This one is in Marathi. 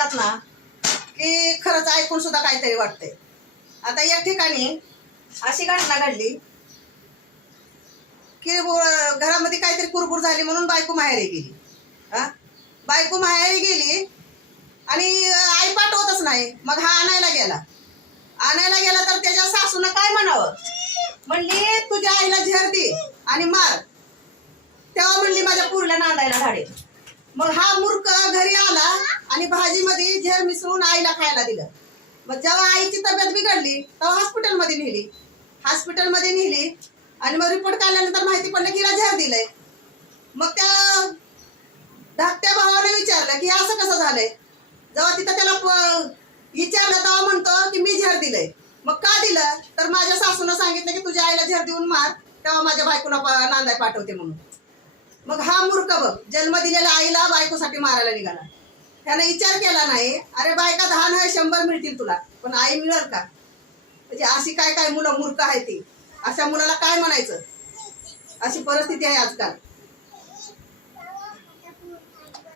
सांगतात ना की खरंच ऐकून सुद्धा काहीतरी वाटतंय. आता एक ठिकाणी अशी घटना घडली की घरामध्ये काहीतरी कुरबुर झाली म्हणून बायको माहेरी गेली. बायको माहेरी गेली आणि आई पाठवतच नाही. मग हा आणायला गेला तर त्याच्या सासूनं काय म्हणावं, म्हणली तुझ्या आईला झेर दे आणि मार. तेव्हा म्हणली माझ्या पुरीला नांदायला धाडे. मग हा मूर्ख घरी आला आणि भाजीमध्ये झेर मिसळून आईला खायला दिलं. मग जेव्हा आईची तब्येत बिघडली तेव्हा हॉस्पिटलमध्ये नेली आणि मग रिपोर्ट काढल्यानंतर माहिती पडलं की हिला झेर दिलंय. मग त्या धाकट्या भावाने विचारलं की असं कसं झालंय. जेव्हा तिथं त्याला विचारलं तेव्हा म्हणतो की मी झेर दिलंय. मग का दिलं तर माझ्या सासूनं सांगितलं की तुझ्या आईला झेर देऊन मार, तेव्हा माझ्या बायकोला नांदाय पाठवते म्हणून. मग हा मूर्ख बघ जन्म दिलेल्या आईला बायकोसाठी मारायला निघाला. त्याने विचार केला नाही, अरे बायका 10 नाही 100 मिळतील तुला, पण आई मिळेल का. म्हणजे अशी काय मुलं मूर्ख आहे ती. अशा मुलाला काय म्हणायचं, अशी परिस्थिती आहे आजकाल.